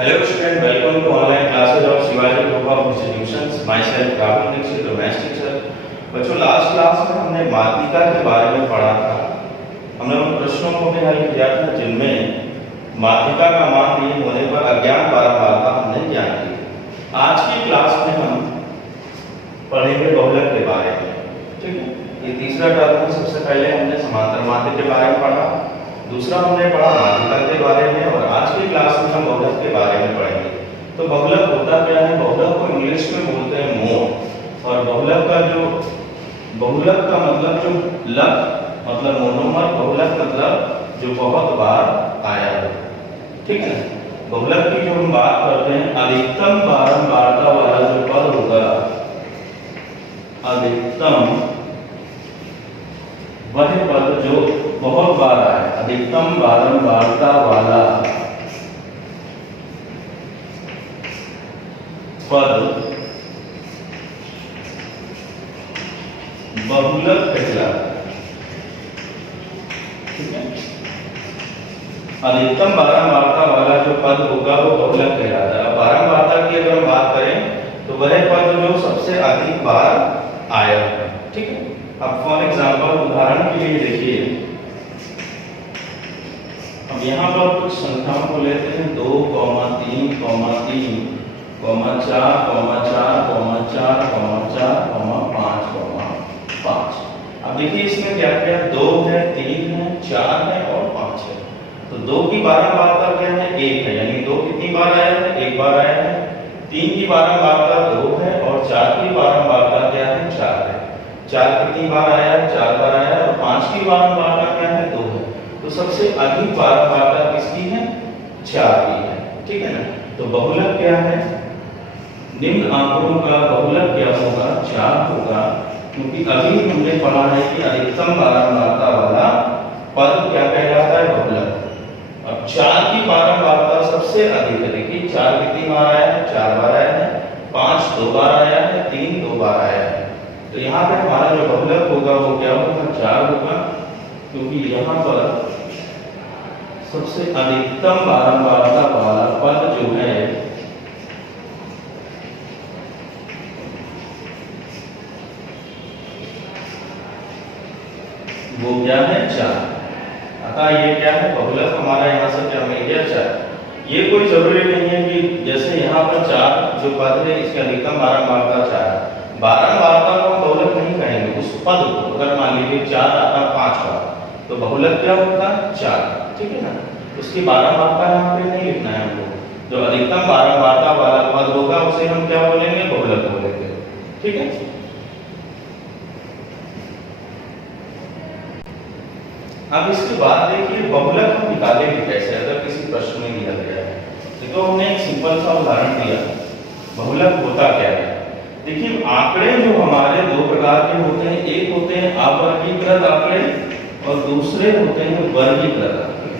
Hello student, welcome to online classes of Shivaji Group of Institutions. Myself Rahul Dixit, the maths teacher. बच्चों last class में हमने माध्यिका के बारे में पढ़ा था। हमने उन प्रश्नों को भी हल किया था जिनमें माध्यिका का मान दिए होने पर अज्ञात बारंबारता हमने ज्ञात की। आज की क्लास में हम पढ़ेंगे बहुलक के बारे में। ठीक है, ये तीसरा टर्म है। सबसे पहले हमने समांतर माध्य के बारे में पढ़ा, दूसरा हमने पढ़ा माध्यिका के बारे में, और आज की क्लास में हम बहुलक के बारे में पढ़ेंगे। तो बहुलक होता क्या है? बहुलक को इंग्लिश में बोलते हैं मोड, और बहुलक का मतलब जो लक मतलब मोनोमर, बहुलक मतलब जो बहुत बार आया हो। ठीक है, बहुलक की जो हम बात करते हैं, अधिकतम बारंबारता वाला जो पद होगा, अधिकतम वह पद जो बहुत बार आए, अधिकतम बारंबारता वाला पद बहुलक कहलाता है। ठीक है, अधिकतम बारंबारता वाला जो पद होगा वो बहुलक कहलाता है। अब बारंबारता की अगर हम बात करें तो वह पद जो सबसे अधिक बार आया है। ठीक है, अब फॉर एग्जांपल उदाहरण के लिए देखिए, अब यहाँ पर कुछ संख्याओं को लेते हैं 2, 3, 3, 4, 4, 4, 4, 5। अब देखिए इसमें क्या क्या, 2 है, 3 है, 4 है और 5 है। तो 2 की बारंबारता क्या है? 1 है, यानी 2 कितनी बार आया है? 1 बार आया है। 3 की बारंबारता 2 है, और 4 की बारंबारता क्या है? 4 है। 4 कितनी बार आया है? 4 बार आया है। और 5 की बारंबारता क्या है? 2 है। तो सबसे अधिक बारंबारता किसकी है? 4 की है। ठीक है ना। तो बहुलक क्या है? निम्न आंकड़ों का बहुलक क्या होगा? 4 होगा, क्योंकि अभी हमने पढ़ा है कि अधिकतम बारंबारता वाला पद क्या कहलाता है? बहुलक। अब 4 की बारंबारता सबसे अधिक है। देखिए 4 कितनी बार आया है? 4 बार आया है। 5 2 बार आया है। 3 2 बार आया है। तो यहाँ पे हमारा जो बहुलक होगा वो क्या होगा? 4 होगा, क्योंकि यहाँ पर सबसे अधिकतम बारंबारता वाला पद जो है वो क्या है? 4। अतः ये क्या है? बहुलक हमारा यहाँ से क्या मिल गया? 4। ये कोई जरूरी नहीं है कि जैसे यहाँ पर 4 जो पद है इसकी अधिकतम बारंबारता 4, बारंबारता को हम बहुलक नहीं कहेंगे उस पद को। अगर मान लीजिए 4 आता 5 बार तो बहुलक क्या होता? 4। ठीक है ना। उसकी बारंबारता यहाँ पे नहीं लिखना है हमको। जो अधिकतम बारंबारता वाला पद होगा उसे हम क्या बोलेंगे? बहुलक बोलेंगे। ठीक है। अब इसके बाद देखिए बहुलक हम निकालेंगे कैसे, अगर किसी प्रश्न में दिया गया है। देखो हमने एक सिंपल सा उदाहरण दिया, बहुलक होता क्या है। देखिए आंकड़े जो हमारे 2 प्रकार के होते हैं, एक होते हैं अवर्गीकृत आंकड़े और दूसरे होते हैं वर्गीकृत आंकड़े।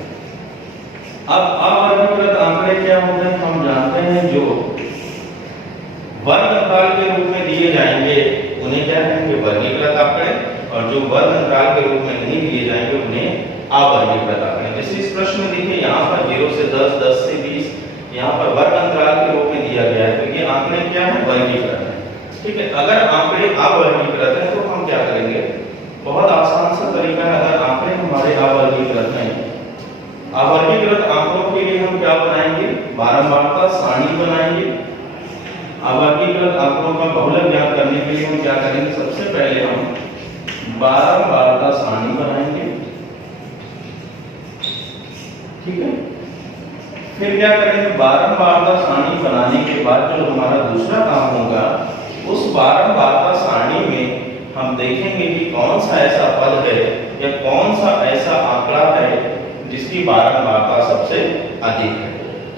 अब अवर्गीकृत आंकड़े क्या होते हैं? हम जानते हैं जो वर्ग अंतराल के रूप में दिए जाएंगे उन्हें क्या कहेंगे? वर्गीकृत आंकड़े, और जो वर्ग अंतराल के रूप में नहीं दिए जाएंगे उन्हें अवर्गीकृत आंकड़े। जैसे इस प्रश्न में देखिए यहाँ पर 0 से 10, 10 से 20 यहाँ पर वर्ग अंतराल के रूप में दिया गया है, तो ये आंकड़े क्या है? वर्गीकृत है। ठीक है, अगर आंकड़े अवर्गीकृत है तो हम क्या करेंगे? बहुत आसान सा तरीका है। अगर आंकड़े हमारे अवर्गीकृत हैं, अवर्गीकृत आंकड़ों के लिए हम क्या बनाएंगे? बारंबारता सारणी बनाएंगे। अवर्गीकृत आंकड़ों का बहुलक ज्ञात करने के लिए हम क्या करेंगे? सबसे पहले हम बारंबारता सारणी बनाएंगे। ठीक है, फिर क्या करेंगे? बारंबारता सारणी बनाने के बाद जो हमारा दूसरा काम होगा, उस बारंबारता सारणी में हम देखेंगे कि कौन सा ऐसा पद है या कौन सा ऐसा आंकड़ा है जिसकी बारंबारता सबसे अधिक है।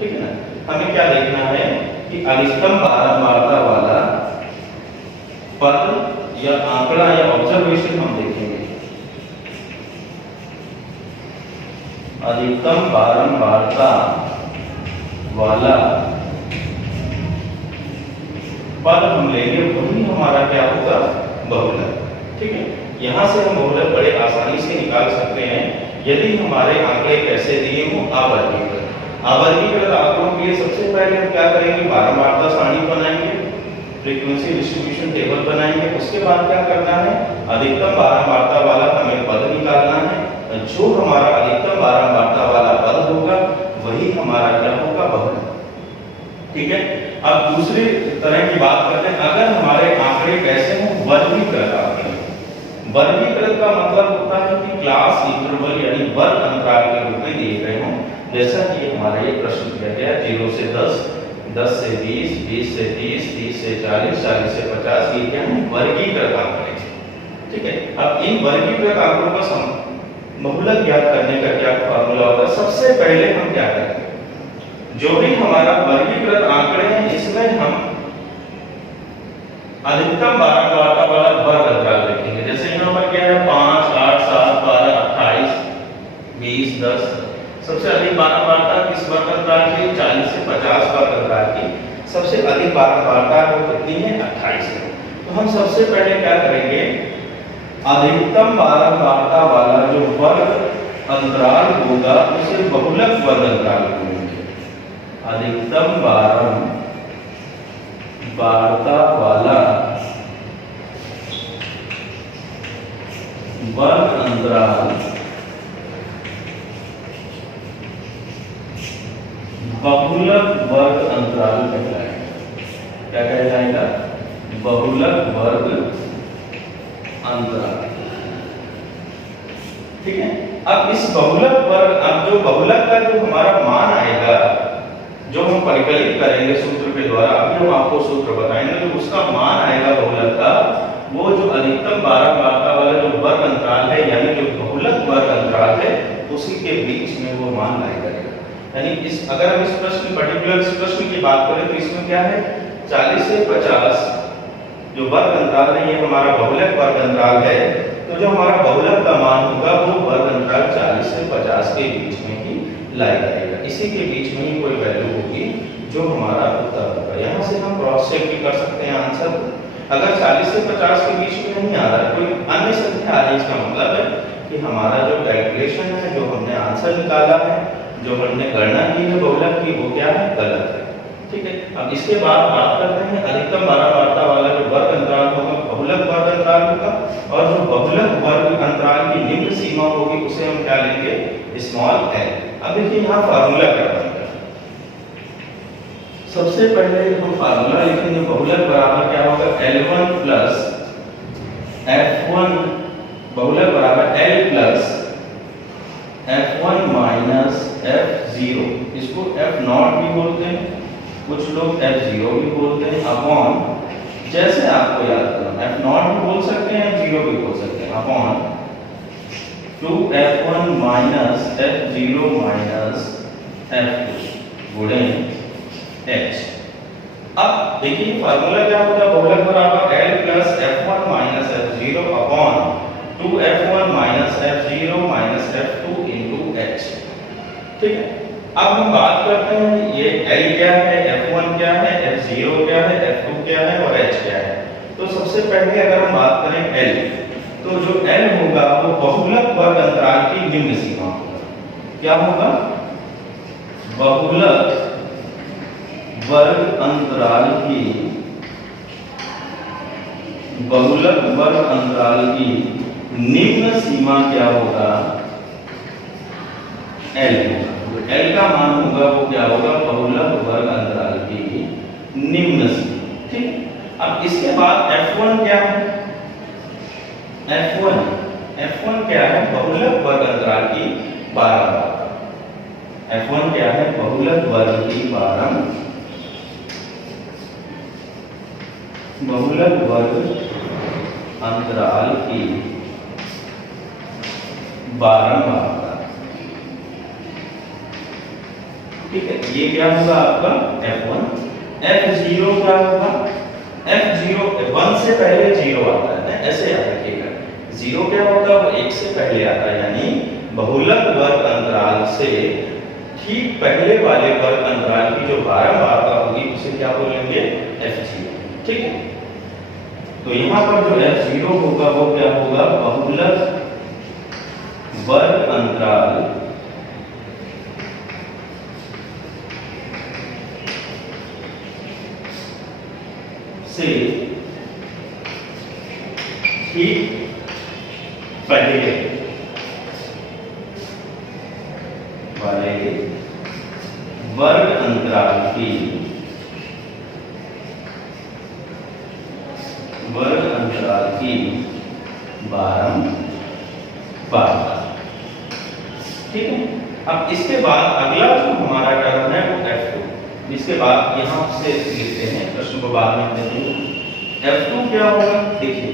ठीक है ना। हमें क्या देखना है कि अधिकतम बारंबारता वाला पद या आंकड़ा या ऑब्जर्वेशन हम देखेंगे। अधिकतम बारंबारता वाला पद हम लेंगे, वही हमारा क्या होगा? बहुलक। ठीक है, यहाँ से हम बहुलक बड़े आसानी से निकाल सकते हैं यदि हमारे आंकड़े कैसे दिए हों? अवर्गीकृत। अवर्गीकृत आंकड़ों के लिए सबसे पहले हम क्या करेंगे, बारंबारता सारणी बनाएंगे, फ्रीक्वेंसी डिस्ट्रीब्यूशन टेबल बनाएंगे। उसके बाद क्या करना है, अधिकतम बारंबारता वाला हमें पद निकालना है। जो हमारा अधिकतम बारंबारता वाला पद होगा वही हमारा क्या होगा, बहुलक। ठीक है। अब दूसरी तरह की बात करते हैं, अगर हमारे आंकड़े कैसे हों, वर्गीकृत आंकड़े। वर्गीकृत का मतलब होता है कि क्लास इंटरवल यानी वर्ग अंतराल के रूप में दिए गए हों। जैसा कि हमारा ये प्रश्न किया गया 0 से 10, 10 से 20, 20 से 30, 30 से 40, 40 से 50, ये क्या है, वर्गीकृत आंकड़े। ठीक है। अब इन वर्गीकृत आंकड़ों का बहुलक ज्ञात करने का क्या फार्मूला होता है, सबसे पहले हम क्या करेंगे, जो भी हमारा वर्गीकृत आंकड़े हैं इसमें हम अधिकतम बारंबारता वाला वर्ग अंतराल रखेंगे। जैसे यहाँ पर क्या है, 5, 8, 7, 12, 28, 20, 10। सबसे अधिक बारंबारता किस वर्ग अंतराल की, 40 से 50 वर्ग अंतराल की सबसे अधिक बारंबारता वो कितनी है, 28 है। तो हम सबसे पहले क्या करेंगे, अधिकतम बारंबारता वाला जो वर्ग अंतराल होगा उसे बहुलक वर्ग अंतराल बोलेंगे। अधिकतम बारंबारता वाला वर्ग अंतराल बहुलक वर्ग अंतराल कहलाएगा। क्या कहलाएगा, बहुलक वर्ग अंतराल। ठीक है। अब इस बहुलक वर्ग, अब जो बहुलक का जो हमारा मान आएगा, जो हम परिकलित करेंगे सूत्र के द्वारा, अभी हम आपको सूत्र बताएंगे, जो उसका मान आएगा बहुलक का, वो जो अधिकतम बारंबारता वाला जो वर्ग अंतराल है यानी जो बहुलक वर्ग अंतराल है उसी के बीच में वो मान लाया जाएगा। यानी इस, अगर हम इस प्रश्न पर्टिकुलर इस प्रश्न की बात करें तो इसमें क्या है, 40 से 50 जो वर्ग अंतराल है ये हमारा बहुलक वर्ग अंतराल है। तो जो हमारा बहुलक का मान होगा वो वर्ग अंतराल 40 से 50 के बीच में ही लाया जाएगा। इसी के बीच में ही कोई वैल्यू होगी जो हमारा उत्तर होगा। यहाँ से हम क्रॉस चेक भी कर सकते हैं आंसर। अगर 40 से 50 के बीच में नहीं आ रहा है, कोई अन्य संख्या आ रही है, इसका मतलब है कि हमारा जो कैलकुलेशन है, जो हमने आंसर निकाला है, जो हमने गणना की है बहुलक की, वो क्या है, गलत है। ठीक है। अब इसके बाद बात करते हैं अधिकतम बारंबारता वाला जो वर्ग अंतराल होगा बहुलक वर्ग अंतराल होगा, और जो बहुलक वर्ग अंतराल की निम्न सीमा होगी उसे हम क्या लेंगे, स्मॉल l। अब देखिए यहाँ फार्मूला क्या बनता है, सबसे पहले हम फार्मूला लिखेंगे, बहुलक बराबर क्या होगा, L1 प्लस F1, बहुलक बराबर L plus F1 minus F0, इसको F0 भी बोलते हैं, कुछ लोग F0 भी बोलते हैं, अपॉन, जैसे आपको याद करना, F0 भी बोल सकते हैं, F0 भी बोल सकते हैं, upon 2F1 minus F0 minus F2 गुणे H। अब देखिए फार्मूला क्या होगा, बहुलक बराबर L plus F1 minus F0 upon 2F1 minus F0 minus F2 into H। ठीक है। अब हम बात करते हैं ये L क्या है, F1 क्या है, F0 क्या है, F2 क्या है और H क्या है। तो सबसे पहले अगर हम बात करें L, तो जो L होगा वो बहुलक वर्ग अंतराल की निम्न सीमा होगा। क्या होगा, बहुलक वर्ग अंतराल की, बहुलक वर्ग अंतराल की निम्न सीमा क्या होगा, L होगा। L का मान होगा वो क्या होगा, बहुलक वर्ग अंतराल की निम्न सीमा। ठीक। अब इसके बाद F1 क्या है, F1 क्या है, बहुलक वर्ग अंतराल की बारंबारता। F1 क्या है, बहुलक वर्ग की बहुलक वर्ग अंतराल की बारंबारता। ठीक है। ये क्या होगा आपका F1। F0 क्या होगा, F0 1 से पहले 0 आता है, ऐसे याद रखिएगा। 0 क्या होता है, वो 1 से पहले आता है, यानी बहुलक वर्ग अंतराल से ठीक पहले वाले वर्ग अंतराल की जो बारंबारता होगी उसे क्या बोलेंगे, F0। ठीक है। तो यहाँ पर जो F0 होगा वो क्या होगा, बहुलक वर्ग अंतराल से ठीक पहले वाले वर्ग अंतराल की बारंबारता। ठीक है। अब इसके बाद अगला जो हमारा टर्म है वो F2, इसके बाद यहां से लिखते हैं, प्रश्न को बाद में देखेंगे। F2 क्या होगा? देखिए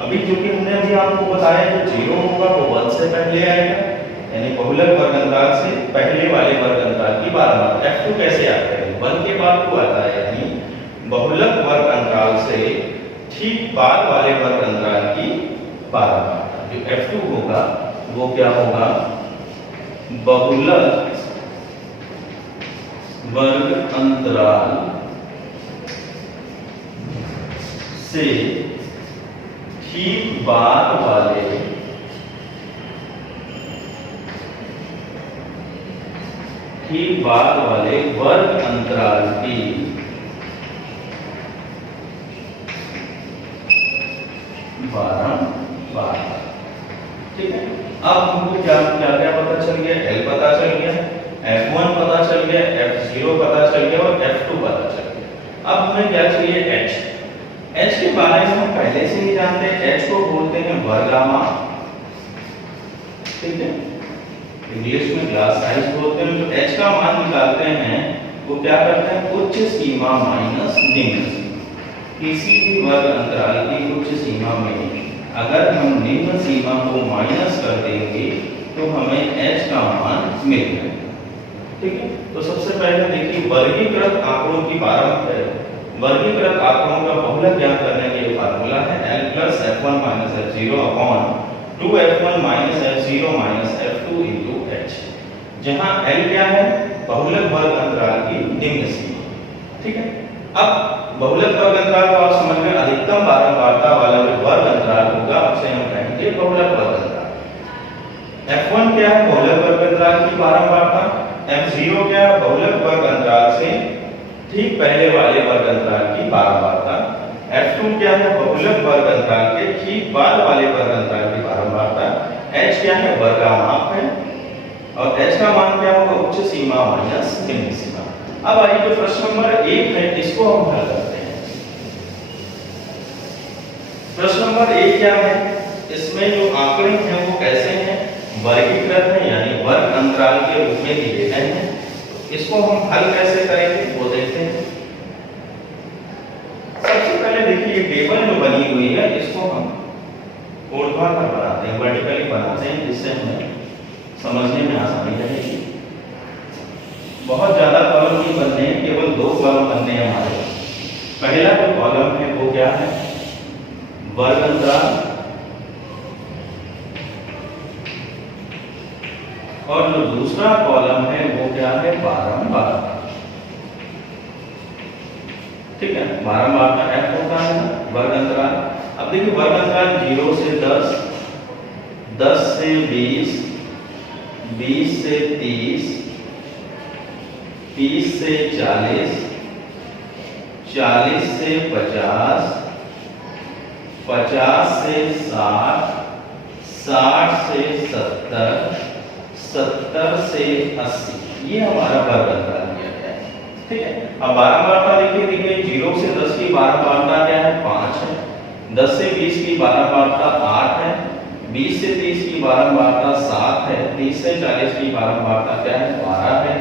अभी जो कि हमने अभी आपको बताया जो 0 होगा वो 1 से पहले आएगा, यानी बहुलक वर्ग अंतराल से पहले वाले वर्ग अंतराल की बारंबारता। F2 कैसे आता है? 1 के बाद 2 आता है, यानी बहुलक वर्ग अंतराल से ठीक बाद वाले वर्ग अंतराल की बारंबारता। जो F2 होगा वो क्या होगा? बहुलक वर्ग अंतराल से ठीक बाद वाले वर्ग अंतराल की बारंबारता। ठीक है। अब हमको क्या क्या क्या पता चल गया? L पता चल गया, F1 पता चल गया, F0 पता चल गया और F2 पता चल गया। अब हमें क्या चाहिए? H के बारे में हम पहले से ही जानते हैं, H को बोलते हैं वर्गामा। ठीक है, इंग्लिश में ग्लास साइज बोलते हैं। जो H का मान निकालते हैं वो क्या करते हैं? उच्च सीमा माइनस निम्न सीमा। किसी भी वर्ग अंतराल की उच्च सीमा में अगर हम निम्न सीमा को माइनस कर देंगे तो हमें H का मान मिल जाएगा। ठीक है। तो सबसे पहले देखिए वर्गीकृत आंकड़ों की वर्गीकृत आंकड़ों का बहुलक ज्ञात करने के लिए फार्मूला है L + F1 - F0 upon 2F1 - F0 - F2 × H, जहां L क्या है? बहुलक वर्ग अंतराल की निम्न सीमा। ठीक है। अब बहुलक वर्ग अंतराल को आप समझ में, अधिकतम बारंबारता वाला जो वर्ग अंतराल होगा उसे हम कहेंगे बहुलक वर्ग अंतराल। F1 क्या है? बहुलक वर्ग अंतराल की बारंबारता। F0 क्या है? बहुलक वर्ग अंतराल से ठीक पहले वाले वर्ग अंतराल की बारंबारता। F2 क्या है? बहुलक वर्ग अंतराल के ठीक बाद वाले वर्ग अंतराल की बारंबारता। H क्या है? वर्गामाप है और H का मान क्या होगा? उच्च सीमा माइनस निम्न सीमा। अब आइए जो प्रश्न नंबर 1 है इसको हम हल करते हैं। प्रश्न नंबर 1 क्या है? इसमें जो आंकड़े हैं वो कैसे हैं? वर्गीकृत है, यानी वर्ग अंतराल के रूप में दिए गए हैं। इसको हम हल कैसे करेंगे वो देखते हैं। सबसे पहले देखिए टेबल जो बनी हुई है इसको हम ऊर्ध्वाधर बनाते हैं, वर्टिकली बनाते हैं, जिससे हमें समझने में आसानी रहेगी। बहुत ज्यादा कॉलम नहीं बनने हैं, केवल 2 कॉलम बनने हैं हमारे। पहला जो कॉलम है वो क्या है? वर्ग अंतराल, और जो दूसरा कॉलम है वो क्या है? बारंबारता। ठीक है, बारंबारता F होता है वर्ग अंतराल। अब देखिए वर्ग अंतराल 0 से 10, 10 से 20, 20 से 30, 30 से 40, 40 से 50, 50 से 60, 60 से 70, 70 से 80, ये हमारा वर्ग अंतराल दिया गया है। ठीक है। अब बारंबारता देखिए 0 से 10 की बारंबारता क्या है? 5 है। 10 से 20 की बारंबारता 8 है। 20 से 30 की बारंबारता 7 है। 30 से 40 की बारंबारता क्या है? 12 है।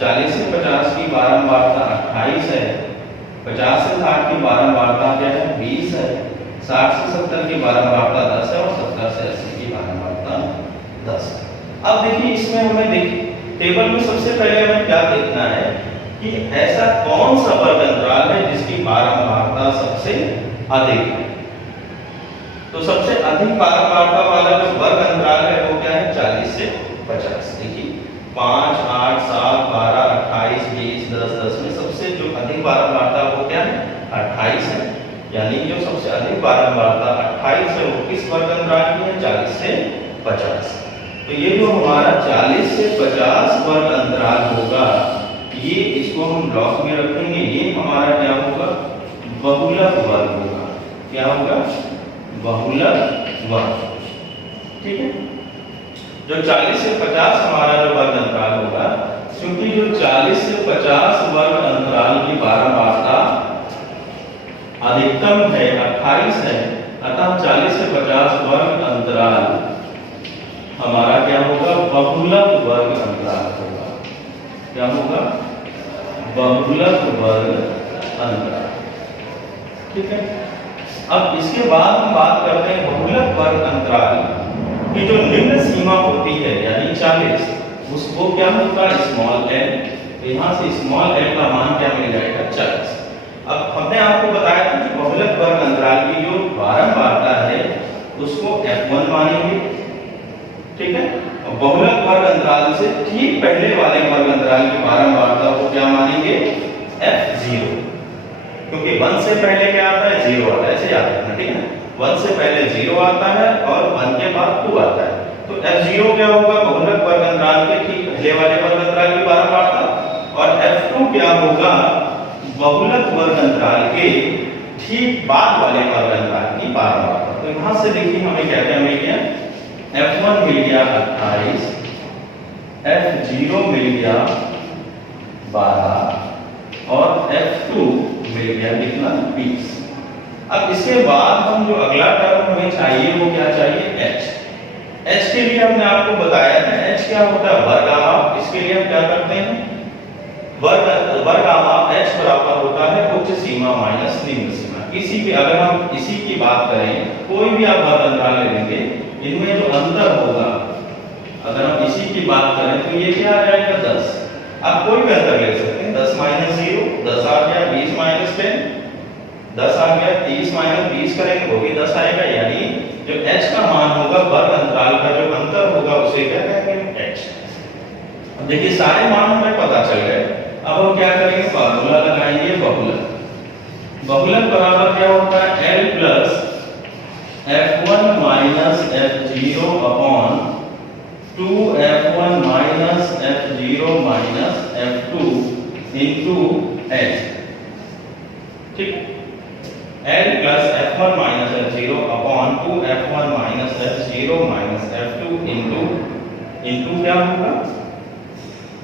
40 से 50 की बारंबारता 28 है। 50 से 60 की बारंबारता क्या है? 20 है। 60 से 70 की बारंबारता 10 है और 70 से 80 की बारंबारता 10 है। अब देखिए इसमें हमें देखिए टेबल में सबसे पहले हमें क्या देखना है कि ऐसा कौन सा वर्ग अंतराल है जिसकी बारंबारता सबसे अधिक है। तो सबसे अधिक बारंबारता वाला जो वर्ग अंतराल है वो क्या है? 40 से 50। देखिए 5, 8, 7, 12, 28, 20, 10, 10 में सबसे जो अधिक बारंबारता वो क्या है? 28 है। यानी जो सबसे अधिक बारंबारता 28 है वो किस वर्ग अंतराल की है? 40 से 50। तो ये जो हमारा 40 से 50 वर्ग अंतराल होगा, ये इसको हम ब्लॉक में रखेंगे, ये हमारा क्या होगा? बहुलक वर्ग होगा। क्या होगा? बहुलक वर्ग। ठीक है। जो 40 से 50 हमारा जो वर्ग अंतराल होगा, क्योंकि जो 40 से 50 वर्ग अंतराल की बारंबारता अधिकतम है 28 है, अतः 40 से 50 वर्ग अंतराल हमारा क्या होगा? बहुलक वर्ग अंतराल होगा। क्या होगा? बहुलक वर्ग अंतराल। ठीक है। अब इसके बाद हम बात करते हैं बहुलक वर्ग अंतराल की जो निम्न सीमा होती है, यानी 40, उसको क्या होगा? Small L. यहाँ से स्मॉल एल का मान क्या मिल जाएगा? 40। अब हमने आपको बताया था कि बहुलक वर्ग अंतराल की जो बारंबारता है उसको f1 मानेंगे। ठीक है। और बहुलक वर्ग अंतराल से ठीक पहले वाले वर्ग अंतराल की बारंबारता को क्या मानेंगे? f0, क्योंकि 1 से पहले क्या आता है? 0 आता है। ऐसे याद रखना। ठीक है। 1 से पहले 0 आता है और 1 के बाद 2 आता है। तो f0 क्या होगा? बहुलक वर्ग अंतराल के ठीक पहले वाले वर्ग अंतराल की बारंबारता। और f2 क्या होगा? बहुलक वर्ग अंतराल के ठीक बाद वाले वर्ग अंतराल की बारंबारता। तो यहां से देखिए हमें क्या मिल गया? f1 मिल गया 28, f0 मिल गया 12 और f2 मिल गया कितना? 20। अब इसके बाद हम जो अगला टर्म हमें चाहिए वो क्या चाहिए? h। h के लिए हमने आपको बताया था h क्या होता है? वर्ग आमाप। इसके लिए हम क्या करते हैं? वर्ग आमाप h बराबर होता है उच्च सीमा माइनस निम्न सीमा। किसी भी, अगर हम इसी की बात करें, कोई भी आप वर्ग अंतराल ले लेंगे, इनमें जो अंतर होगा, अगर हम इसी की बात करें तो ये क्या आ जाएगा? 10। आप कोई भी अंतर ले सकते हैं। 10 माइनस 0 10 आ गया, 20 माइनस 10 10 आ गया, 30 माइनस 20 करेंगे वो भी 10 आएगा। यानी जो h का मान होगा वर्ग अंतराल का जो अंतर होगा उसे क्या कहेंगे? h। अब देखिए सारे मान हमें पता चल गए। अब हम क्या करेंगे? फार्मूला लगाएंगे बहुलक। बहुलक बराबर क्या होता है? l plus f1 minus f0 upon 2f1 minus f0 minus f2 into h। ठीक है। l plus f1 minus f0 upon 2f1 minus f0 minus f2 into क्या होगा?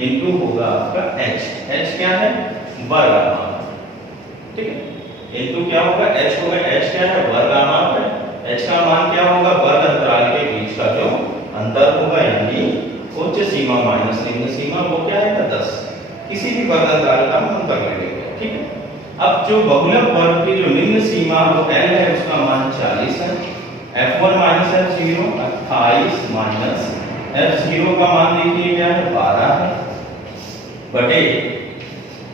इनटू होगा आपका h। h क्या है? वर्ग आमाप। ठीक है। इनटू क्या होगा? h होगा। h क्या है? वर्ग आमाप है। h का मान क्या होगा? वर्ग अंतराल के बीच का जो अंतर होगा, यानी उच्च सीमा माइनस निम्न सीमा, वो क्या है? 10। किसी भी वर्ग अंतराल का हम अंतर ले लेंगे। ठीक है। अब जो बहुलक वर्ग की जो निम्न सीमा वो l है, उसका मान 40 है। f1 minus f0 28 minus f0 का मान देखिए क्या है? 12 है बटे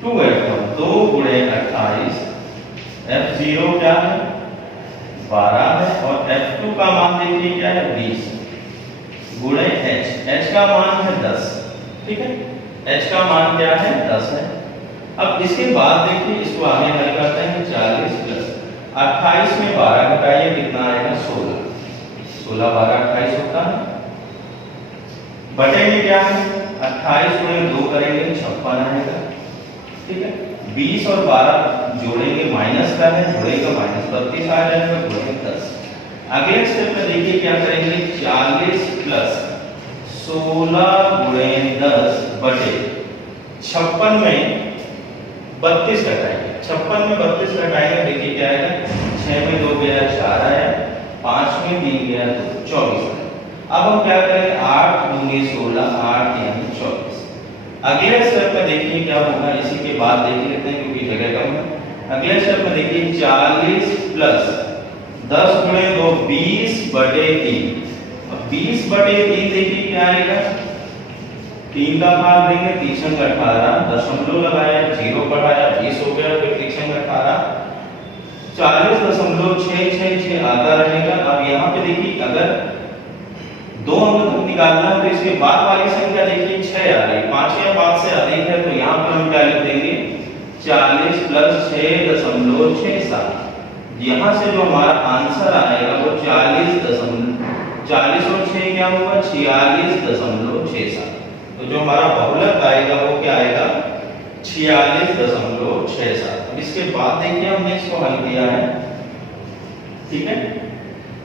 2f1 2 गुणे 28, f0 क्या है? 12 है और f2 का मान देखिए क्या है? 20 गुणे h का मान है 10। ठीक है। h का मान क्या है? 10 है। अब इसके बाद देखिए इसको आगे हल करते हैं। 40 प्लस 28 में 12 घटाइए, कितना आएगा? 16। 16 12 28 होता है। बटे में क्या है? 28 गुणे 2 करेंगे 56 आएगा। ठीक है। 20 और 12 जोड़ेंगे, माइनस का है, जोड़ेगा माइनस 32 आ जाएगा, जोड़ेंगे 10। अगले स्टेप में देखिए क्या करेंगे? 40 प्लस 16 गुणे 10 बटे 56 में 32 घटाएंगे। 56 में 32 घटाएंगे, देखिए क्या आएगा? 6 में 2 गया 4 आया, 5 में 3 गया तो 24 आया। अब हम क्या करेंगे? 8 दूनी 16 8 यानी 24। अगले स्टेप में देखिए क्या होगा, इसी के बाद देख लेते हैं क्योंकि जगह कम है। अगले स्टेप में देखिए 40 प्लस 10 गुणे 2 20 बटे 3। अब 20 बटे 3 देखिए क्या आएगा? 3 का भाग देंगे, 3 18 दशमलव लगाया 0 बढ़ाया 20 हो गया, फिर 3 18 40.666 आता रहेगा। अब यहाँ पे देखिए अगर 2 अंक तक निकालना है तो इसके बाद वाली संख्या देखिए 6 आ रही है, 5 या 5 से अधिक है तो यहाँ पर हम क्या लिख देंगे? 40 प्लस 6.67। यहाँ से जो हमारा आंसर आएगा वो 40 और 6 क्या होगा? 46.67। तो जो हमारा बहुलक आएगा वो क्या आएगा? 46.67। अब इसके बाद देखिए हमने इसको हल किया है, ठीक है।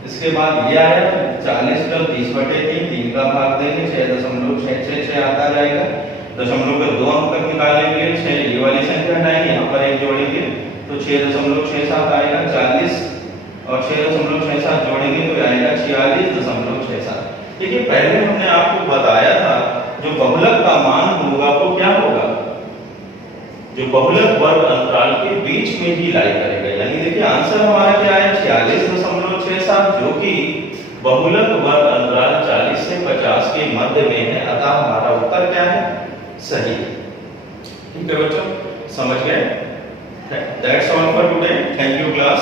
इसके बाद ये आया 40 + 30/3, 3 का भाग देंगे 6.666 आता जाएगा। दशमलव के 2 अंक तक निकालने के लिए 6 ये वाली संख्या हटाएंगे, यहाँ पर एक जोड़ेंगे तो 6.67 आएगा। 40 और 6.67 जोड़ेंगे तो आएगा 46.67। देखिए पहले हमने आपको बताया था जो बहुलक का मान होगा वो क्या होगा, जो बहुलक वर्ग अंतराल के बीच में ही लाई करेगा। यानी देखिए आंसर हमारा क्या है 46.67, जो कि बहुलक वर्ग अंतराल 40 से 50 के मध्य में है। अतः हमारा उत्तर क्या है, सही। ठीक है बच्चों, समझ गए? That's all for today. Thank you class.